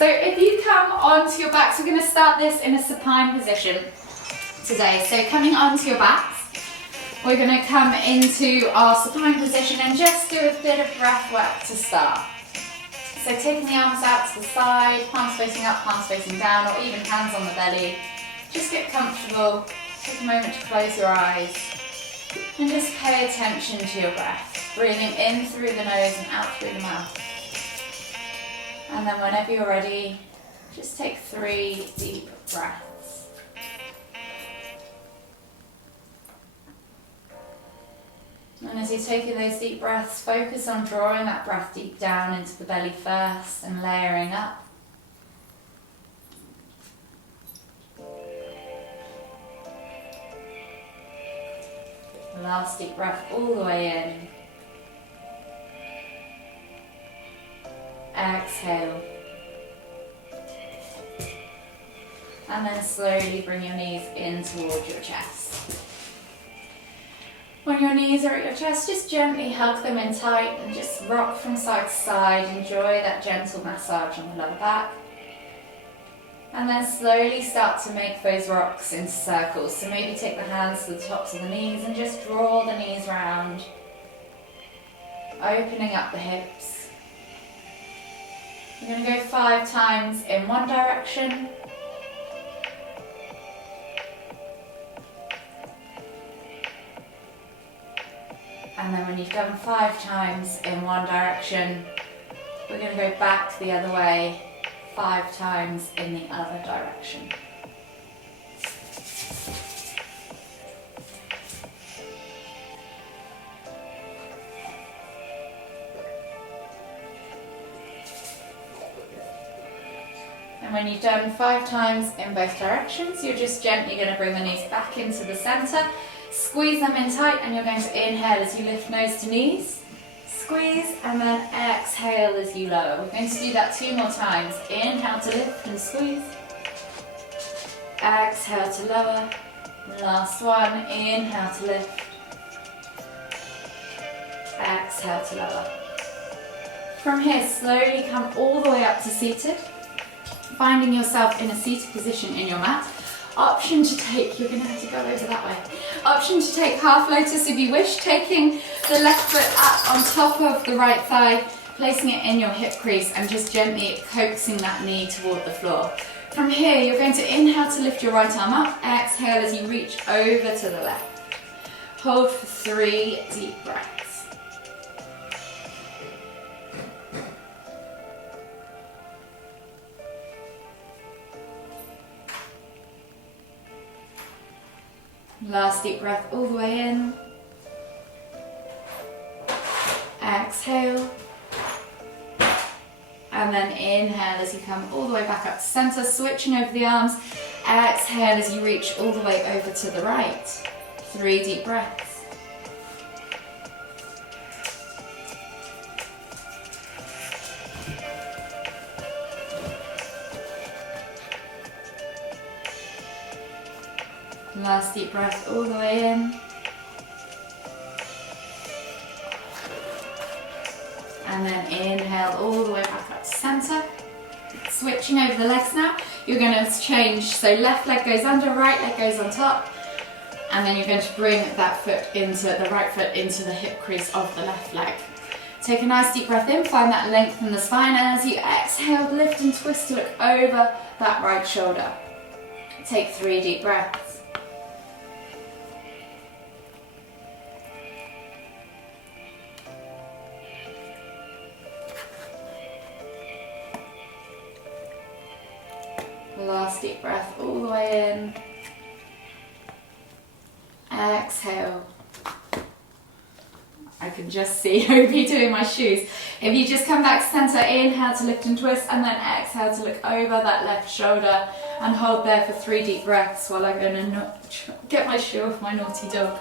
So if you come onto your backs, we're going to start this in a supine position today. So coming onto your backs, we're going to come into our supine position and just do a bit of breath work to start. So taking the arms out to the side, palms facing up, palms facing down, or even hands on the belly. Just get comfortable, take a moment to close your eyes, and just pay attention to your breath. Breathing in through the nose and out through the mouth. And then whenever you're ready, just take 3 deep breaths. And as you're taking those deep breaths, focus on drawing that breath deep down into the belly first and layering up. Last deep breath all the way in. Exhale. And then slowly bring your knees in towards your chest. When your knees are at your chest, just gently hug them in tight and just rock from side to side. Enjoy that gentle massage on the lower back. And then slowly start to make those rocks into circles. So maybe take the hands to the tops of the knees and just draw the knees round, opening up the hips. We're going to go 5 times in one direction. And then when you've done 5 times in one direction, we're going to go back the other way 5 times in the other direction. And when you've done 5 times in both directions, you're just gently going to bring the knees back into the center. Squeeze them in tight, and you're going to inhale as you lift nose to knees. Squeeze, and then exhale as you lower. We're going to do that 2 more times. Inhale to lift and squeeze. Exhale to lower. Last one. Inhale to lift. Exhale to lower. From here, slowly come all the way up to seated. Finding yourself in a seated position in your mat. Option to take, you're going to have to go over that way. Option to take half lotus if you wish, taking the left foot up on top of the right thigh, placing it in your hip crease and just gently coaxing that knee toward the floor. From here, you're going to inhale to lift your right arm up, exhale as you reach over to the left. Hold for 3 deep breaths. Last deep breath all the way in. Exhale. And then inhale as you come all the way back up to center, switching over the arms. Exhale as you reach all the way over to the right. 3 deep breaths. Last deep breath all the way in. And then inhale all the way back up to center. Switching over the legs now. You're going to change, so left leg goes under, right leg goes on top. And then you're going to bring that foot into, the right foot into the hip crease of the left leg. Take a nice deep breath in, find that length in the spine, and as you exhale, lift and twist to look over that right shoulder. Take 3 deep breaths. Last deep breath all the way in. Exhale. I can just see Obi doing my shoes. If you just come back to center, inhale to lift and twist, and then exhale to look over that left shoulder and hold there for 3 deep breaths while I'm going to get my shoe off my naughty dog.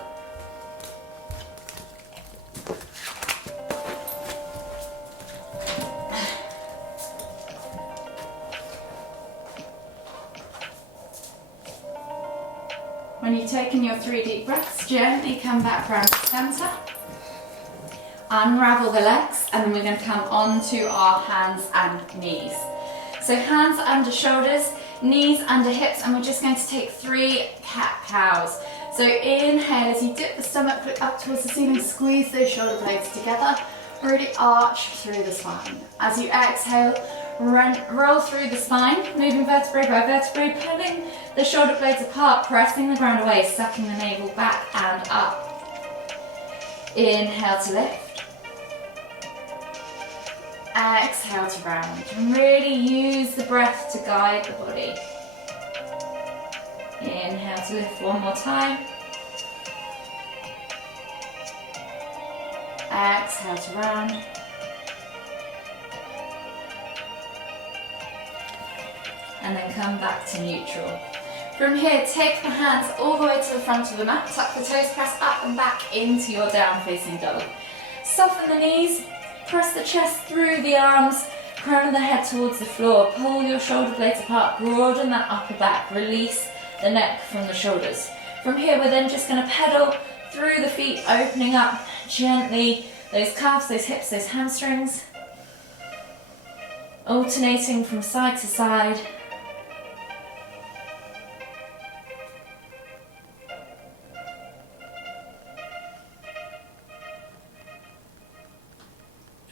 When you've taken your 3 deep breaths, gently come back round to center. Unravel the legs, and then we're going to come onto our hands and knees. So hands under shoulders, knees under hips, and we're just going to take 3 cat-cows. So inhale as you dip the stomach up towards the ceiling, squeeze those shoulder blades together, really arch through the spine. As you exhale, roll through the spine, moving vertebrae by vertebrae, pulling the shoulder blades apart, pressing the ground away, sucking the navel back and up. Inhale to lift. Exhale to round. And really use the breath to guide the body. Inhale to lift one more time. Exhale to round. And then come back to neutral. From here, take the hands all the way to the front of the mat, tuck the toes, press up and back into your down facing dog. Soften the knees, press the chest through the arms, crown of the head towards the floor, pull your shoulder blades apart, broaden that upper back, release the neck from the shoulders. From here, we're then just going to pedal through the feet, opening up gently those calves, those hips, those hamstrings, alternating from side to side.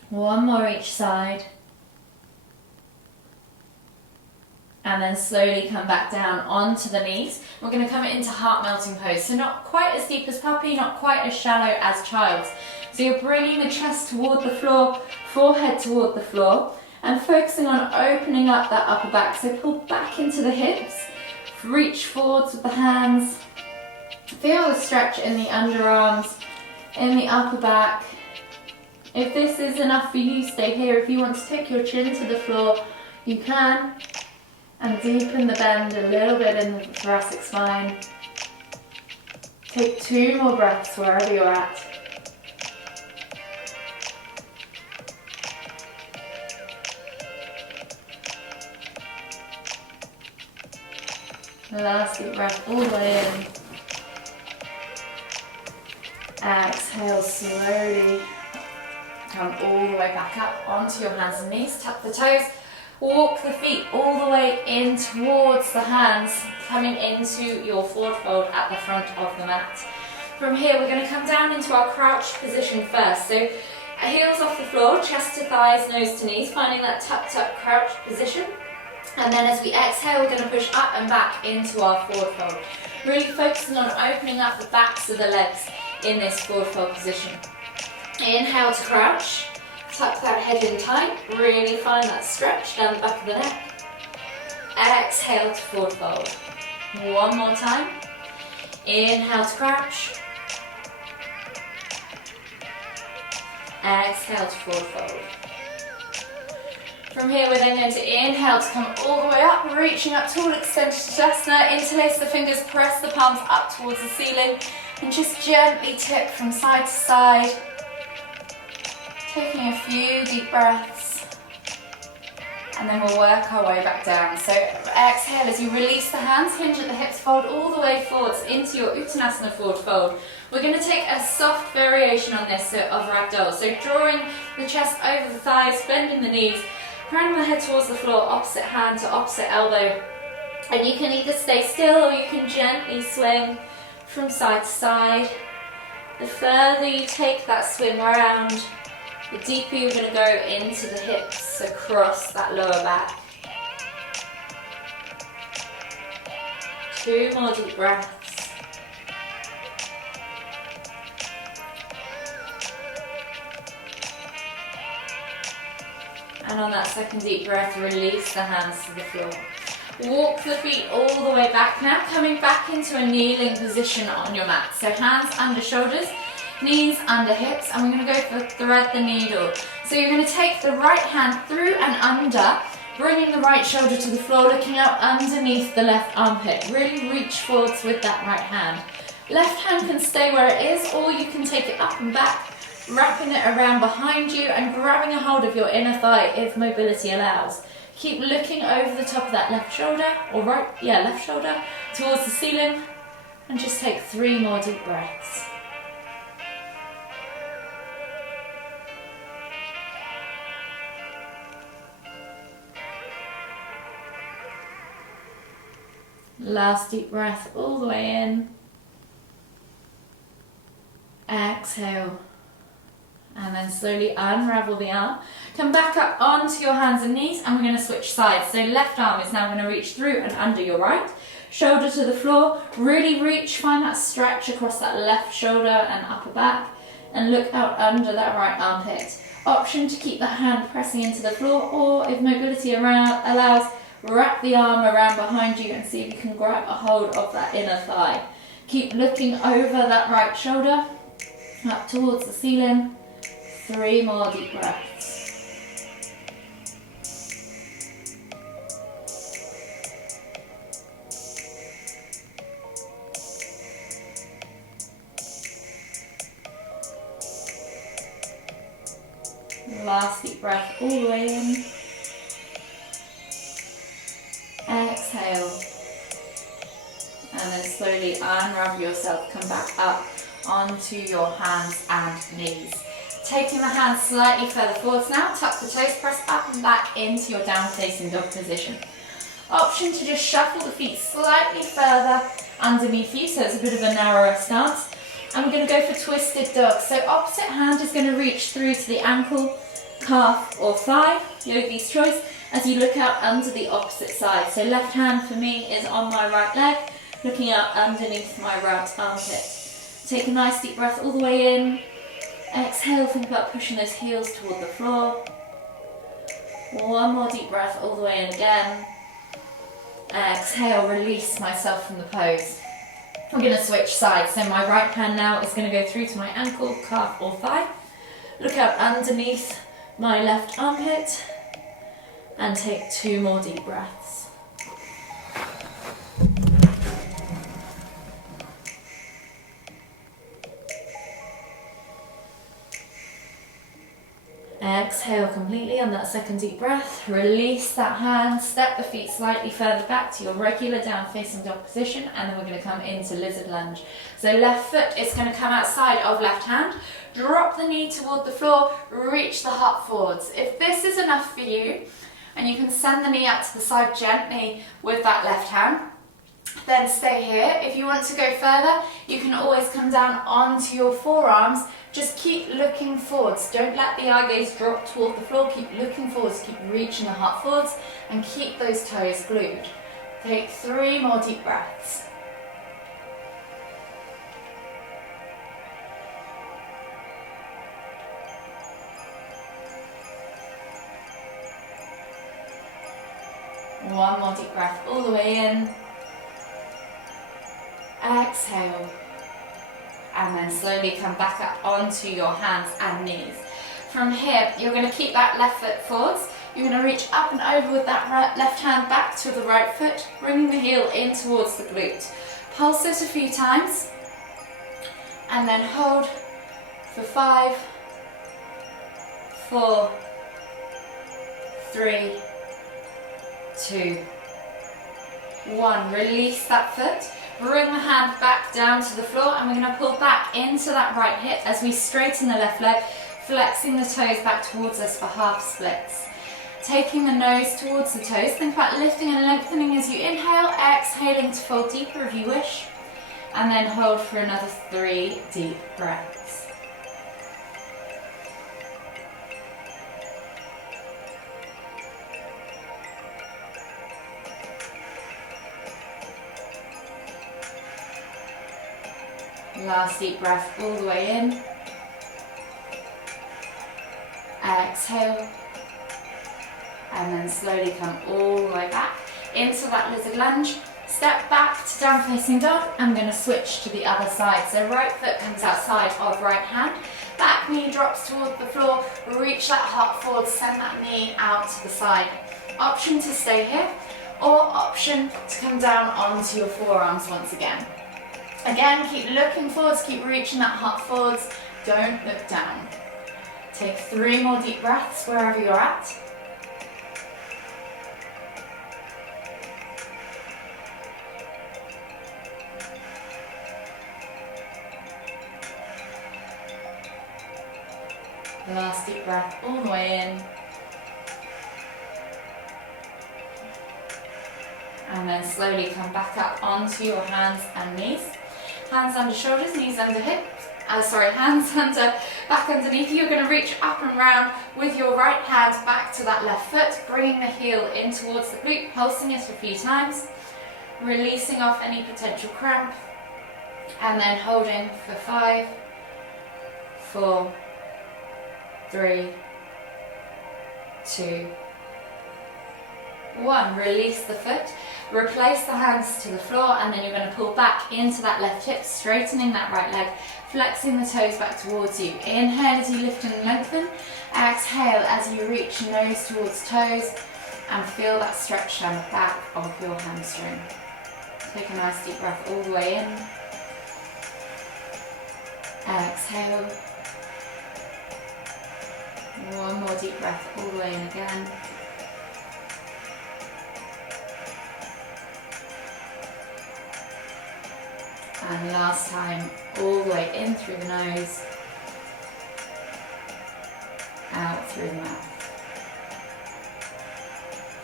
One more each side. And then slowly come back down onto the knees. We're going to come into heart melting pose. So not quite as deep as puppy, not quite as shallow as child's. So you're bringing the chest toward the floor, forehead toward the floor, and focusing on opening up that upper back. So pull back into the hips, reach forwards with the hands. Feel the stretch in the underarms, in the upper back. If this is enough for you, stay here. If you want to take your chin to the floor, you can. And deepen the bend a little bit in the thoracic spine. Take 2 more breaths wherever you're at. Last deep breath all the way in. Exhale slowly. Come all the way back up onto your hands and knees. Tuck the toes. Walk the feet all the way in towards the hands, coming into your forward fold at the front of the mat. From here, we're going to come down into our crouched position first. So heels off the floor, chest to thighs, nose to knees, finding that tucked crouched position. And then as we exhale, we're going to push up and back into our forward fold. Really focusing on opening up the backs of the legs in this forward fold position. Inhale to crouch. Tuck that head in tight, really find that stretch down the back of the neck. Exhale to forward fold. One more time. Inhale to crouch. Exhale to forward fold. From here, we're then going to inhale to come all the way up, reaching up tall, extended Tadasana. Interlace the fingers, press the palms up towards the ceiling, and just gently tip from side to side. Taking a few deep breaths, and then we'll work our way back down. So exhale as you release the hands, hinge at the hips, fold all the way forwards into your Uttanasana forward fold. We're going to take a soft variation on this of ragdoll. So drawing the chest over the thighs, bending the knees, crown the head towards the floor, opposite hand to opposite elbow. And you can either stay still or you can gently swing from side to side. The further you take that swing around, the deeper you're going to go into the hips, across that lower back. 2 more deep breaths. And on that second deep breath, release the hands to the floor. Walk the feet all the way back. Now coming back into a kneeling position on your mat. So hands under shoulders, knees under hips, and we're going to go for thread the needle. So you're going to take the right hand through and under, bringing the right shoulder to the floor, looking out underneath the left armpit. Really reach forwards with that right hand. Left hand can stay where it is, or you can take it up and back, wrapping it around behind you and grabbing a hold of your inner thigh if mobility allows. Keep looking over the top of that left shoulder, or left shoulder, towards the ceiling, and just take 3 more deep breaths. Last deep breath all the way in. Exhale. And then slowly unravel the arm. Come back up onto your hands and knees, and we're going to switch sides. So left arm is now going to reach through and under your right. Shoulder to the floor. Really reach, find that stretch across that left shoulder and upper back. And look out under that right armpit. Option to keep that hand pressing into the floor, or if mobility allows, wrap the arm around behind you and see if you can grab a hold of that inner thigh. Keep looking over that right shoulder, up towards the ceiling. 3 more deep breaths. Last deep breath all the way in. Exhale. And then slowly unravel yourself. Come back up onto your hands and knees. Taking the hands slightly further forwards now, tuck the toes, press up and back into your down facing dog position. Option to just shuffle the feet slightly further underneath you, so it's a bit of a narrower stance. And we're going to go for twisted dog. So opposite hand is going to reach through to the ankle, calf or thigh, yogi's choice, as you look out under the opposite side. So left hand for me is on my right leg, looking out underneath my right armpit. Take a nice deep breath all the way in. Exhale, think about pushing those heels toward the floor. 1 more deep breath all the way in again. Exhale, release myself from the pose. I'm going to switch sides. So my right hand now is going to go through to my ankle, calf or thigh. Look out underneath my left armpit and take 2 more deep breaths. Exhale completely on that second deep breath. Release that hand, step the feet slightly further back to your regular down facing dog position, and then we're going to come into lizard lunge. So left foot is going to come outside of left hand, drop the knee toward the floor, reach the heart forwards. If this is enough for you, and you can send the knee out to the side gently with that left hand, then stay here. If you want to go further, you can always come down onto your forearms. Just keep looking forwards. Don't let the eye gaze drop toward the floor. Keep looking forwards, keep reaching the heart forwards, and keep those toes glued. Take 3 more deep breaths. One more deep breath all the way in. Exhale. And then slowly come back up onto your hands and knees. From here, you're going to keep that left foot forwards. You're going to reach up and over with that left hand back to the right foot, bringing the heel in towards the glute. Pulse it a few times. And then hold for 5, 4, 3, 2, 1. Release that foot. Bring the hand back down to the floor, and we're going to pull back into that right hip as we straighten the left leg, flexing the toes back towards us for half splits. Taking the nose towards the toes, think about lifting and lengthening as you inhale, exhaling to fold deeper if you wish, and then hold for another 3 deep breaths. Last deep breath all the way in. Exhale. And then slowly come all the way back into that lizard lunge. Step back to down facing dog. I'm going to switch to the other side. So right foot comes outside of right hand. Back knee drops toward the floor. Reach that heart forward. Send that knee out to the side. Option to stay here, or option to come down onto your forearms once again. Again, keep looking forwards, keep reaching that heart forwards, don't look down. Take 3 more deep breaths wherever you're at. Last deep breath all the way in. And then slowly come back up onto your hands and knees. Hands under shoulders, knees under hips. Hands under, back underneath you. You're going to reach up and round with your right hand back to that left foot, bringing the heel in towards the glute, pulsing it a few times, releasing off any potential cramp, and then holding for 5, 4, 3, 2, 1. Release the foot, replace the hands to the floor, and then you're going to pull back into that left hip, straightening that right leg, flexing the toes back towards you. Inhale as you lift and lengthen. Exhale as you reach nose towards toes, and feel that stretch down the back of your hamstring. Take a nice deep breath all the way in. Exhale. One more deep breath all the way in again. And last time, all the way in through the nose, out through the mouth.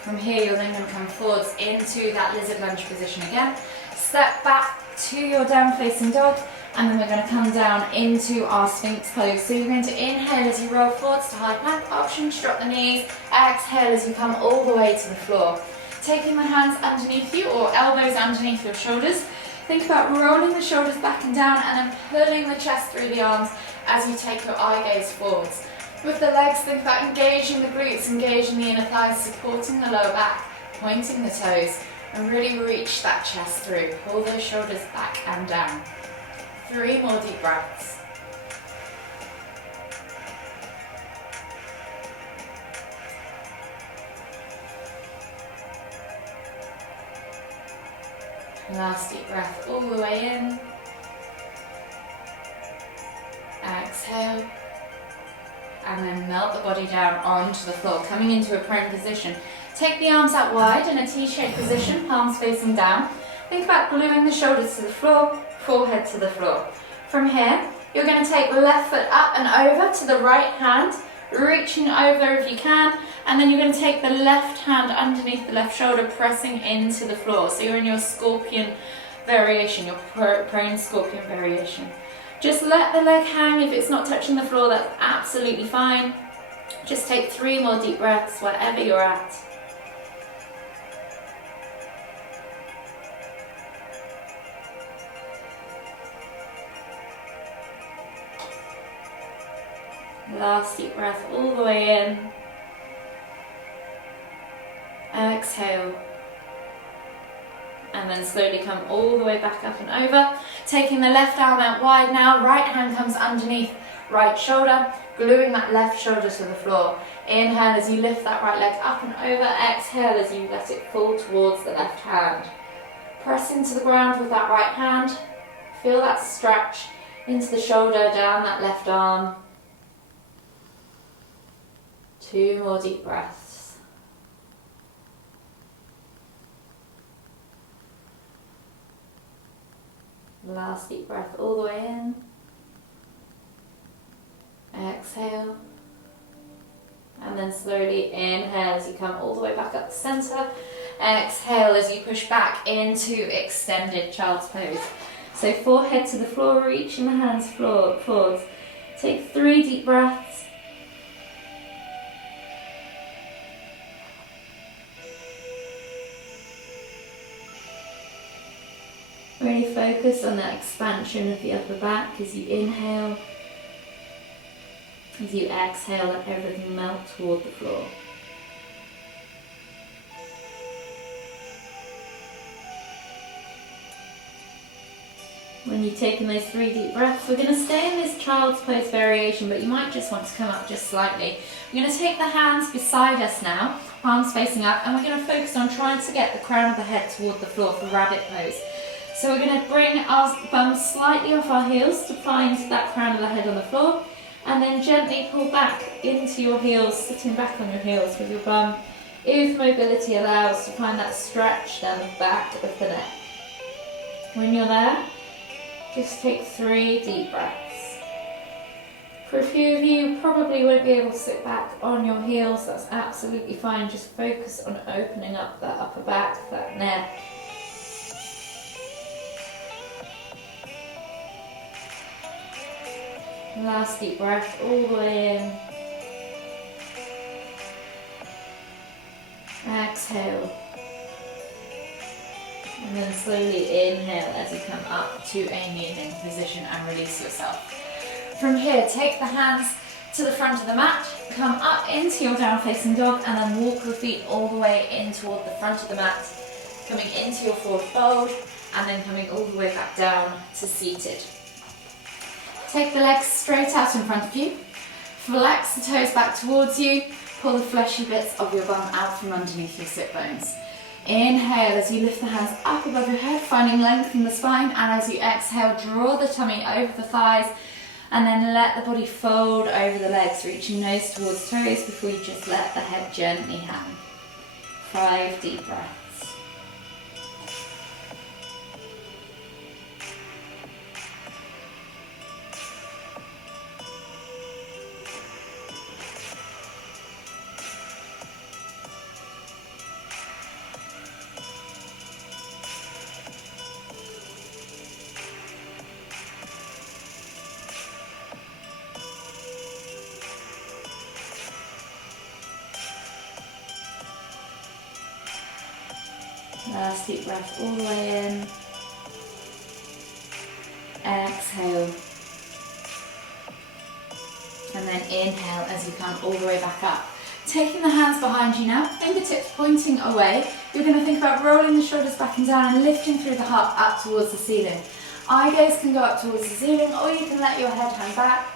From here, you're then going to come forwards into that lizard lunge position again. Step back to your down facing dog, and then we're going to come down into our Sphinx pose. So you're going to inhale as you roll forwards to high plank, option to drop the knees. Exhale as you come all the way to the floor. Taking the hands underneath you or elbows underneath your shoulders. Think about rolling the shoulders back and down and then pulling the chest through the arms as you take your eye gaze forwards. With the legs, think about engaging the glutes, engaging the inner thighs, supporting the lower back, pointing the toes, and really reach that chest through. Pull those shoulders back and down. 3 more deep breaths. Last deep breath all the way in. Exhale. And then melt the body down onto the floor, coming into a prone position. Take the arms out wide in a T-shaped position, palms facing down. Think about gluing the shoulders to the floor, forehead to the floor. From here, you're going to take the left foot up and over to the right hand, reaching over if you can, and then you're going to take the left hand underneath the left shoulder, pressing into the floor. So you're in your scorpion variation, your prone scorpion variation. Just let the leg hang. If it's not touching the floor, that's absolutely fine. Just take 3 more deep breaths wherever you're at. Last deep breath all the way in. Exhale. And then slowly come all the way back up and over. Taking the left arm out wide now. Right hand comes underneath right shoulder. Gluing that left shoulder to the floor. Inhale as you lift that right leg up and over. Exhale as you let it fall towards the left hand. Press into the ground with that right hand. Feel that stretch into the shoulder, down that left arm. 2 more deep breaths. Last deep breath all the way in. Exhale. And then slowly inhale as you come all the way back up the center. Exhale as you push back into extended child's pose. So forehead to the floor, reaching the hands forwards. Take 3 deep breaths. Really focus on that expansion of the upper back as you inhale. As you exhale, let everything melt toward the floor. When you've taken those 3 deep breaths, we're going to stay in this child's pose variation, but you might just want to come up just slightly. We're going to take the hands beside us now, palms facing up, and we're going to focus on trying to get the crown of the head toward the floor for rabbit pose. So we're going to bring our bums slightly off our heels to find that crown of the head on the floor, and then gently pull back into your heels, sitting back on your heels with your bum, if mobility allows, to find that stretch down the back of the neck. When you're there, just take 3 deep breaths. For a few of you, probably won't be able to sit back on your heels. That's absolutely fine. Just focus on opening up that upper back, that neck. Last deep breath all the way in. Exhale. And then slowly inhale as you come up to a kneeling position and release yourself. From here, take the hands to the front of the mat, come up into your down facing dog, and then walk the feet all the way in toward the front of the mat, coming into your forward fold, and then coming all the way back down to seated. Take the legs straight out in front of you, flex the toes back towards you, pull the fleshy bits of your bum out from underneath your sit bones. Inhale as you lift the hands up above your head, finding length in the spine, and as you exhale, draw the tummy over the thighs, and then let the body fold over the legs, reaching nose towards toes before you just let the head gently hang. 5 deep breaths. Last deep breath all the way in. Exhale. And then inhale as you come all the way back up. Taking the hands behind you now, fingertips pointing away. You're going to think about rolling the shoulders back and down and lifting through the heart up towards the ceiling. Eye gaze can go up towards the ceiling, or you can let your head hang back.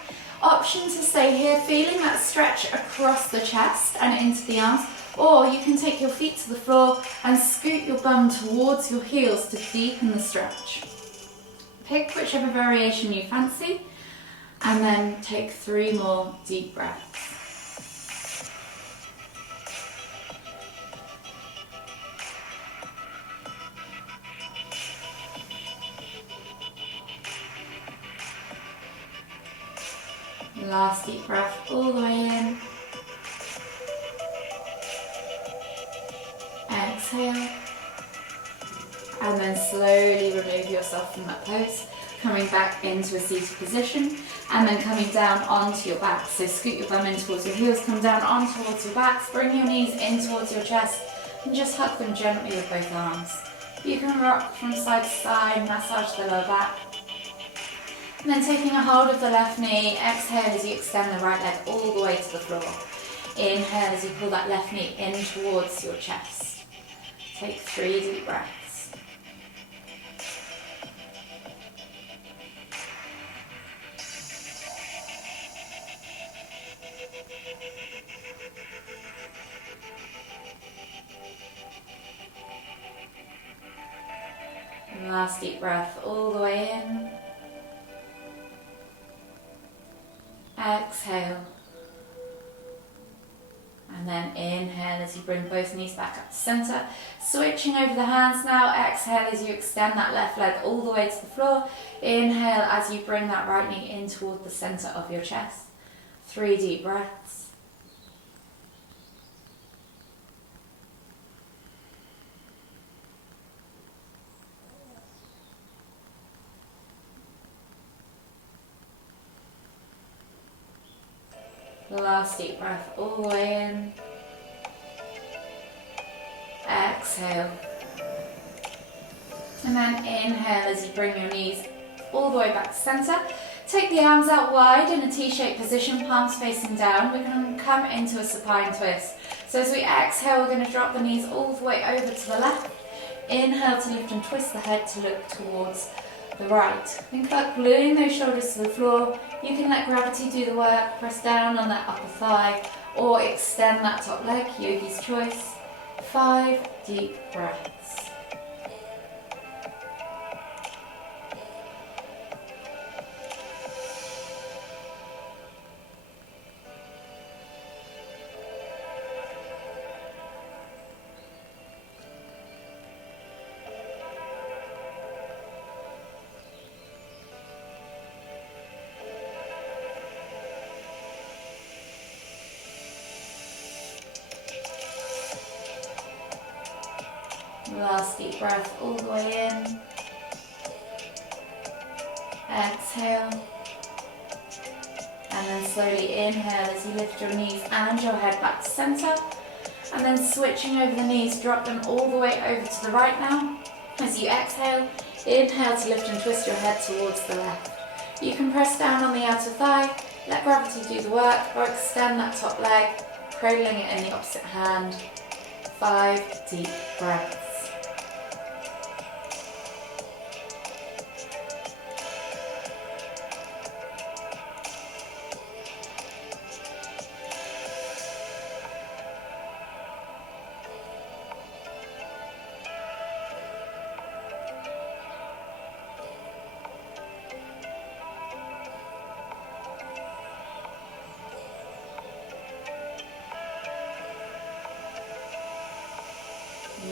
Option to stay here, feeling that stretch across the chest and into the arms. Or you can take your feet to the floor and scoot your bum towards your heels to deepen the stretch. Pick whichever variation you fancy, and then take 3 more deep breaths. Last deep breath all the way in. Exhale, and then slowly remove yourself from that pose, coming back into a seated position, and then coming down onto your back. So scoot your bum in towards your heels, come down on towards your backs, bring your knees in towards your chest, and just hug them gently with both arms. You can rock from side to side, massage the lower back. And then taking a hold of the left knee, exhale as you extend the right leg all the way to the floor. Inhale as you pull that left knee in towards your chest. Take 3 deep breaths. And last deep breath all the way in. Exhale. And then inhale as you bring both knees back up to centre. Switching over the hands now. Exhale as you extend that left leg all the way to the floor. Inhale as you bring that right knee in toward the centre of your chest. 3 deep breaths. Last deep breath all the way in. Exhale. And then inhale as you bring your knees all the way back to centre. Take the arms out wide in a T-shaped position, palms facing down. We're going to come into a supine twist. So as we exhale, we're going to drop the knees all the way over to the left. Inhale to lift and twist the head to look towards the right. Think about gluing those shoulders to the floor. You can let gravity do the work, press down on that upper thigh, or extend that top leg, yogi's choice. 5 deep breaths. Last deep breath all the way in. Exhale. And then slowly inhale as you lift your knees and your head back to center. And then switching over the knees, drop them all the way over to the right now. As you exhale, inhale to lift and twist your head towards the left. You can press down on the outer thigh, let gravity do the work, or extend that top leg, cradling it in the opposite hand. 5 deep breaths.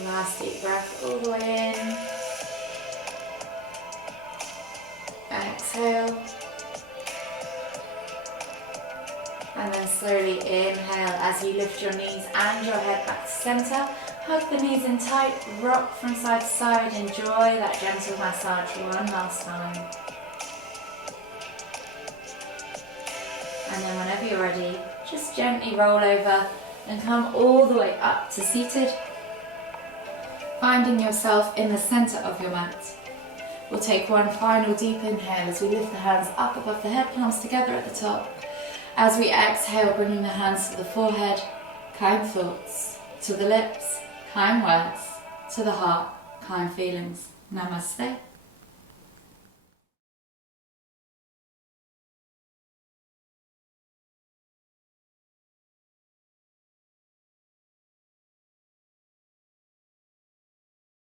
Last deep breath all the way in. Exhale. And then slowly inhale as you lift your knees and your head back to center. Hug the knees in tight, rock from side to side. Enjoy that gentle massage one last time. And then whenever you're ready, just gently roll over and come all the way up to seated. Finding yourself in the center of your mat. We'll take one final deep inhale as we lift the hands up above the head, palms together at the top. As we exhale, bringing the hands to the forehead, kind thoughts. To the lips, kind words. To the heart, kind feelings. Namaste.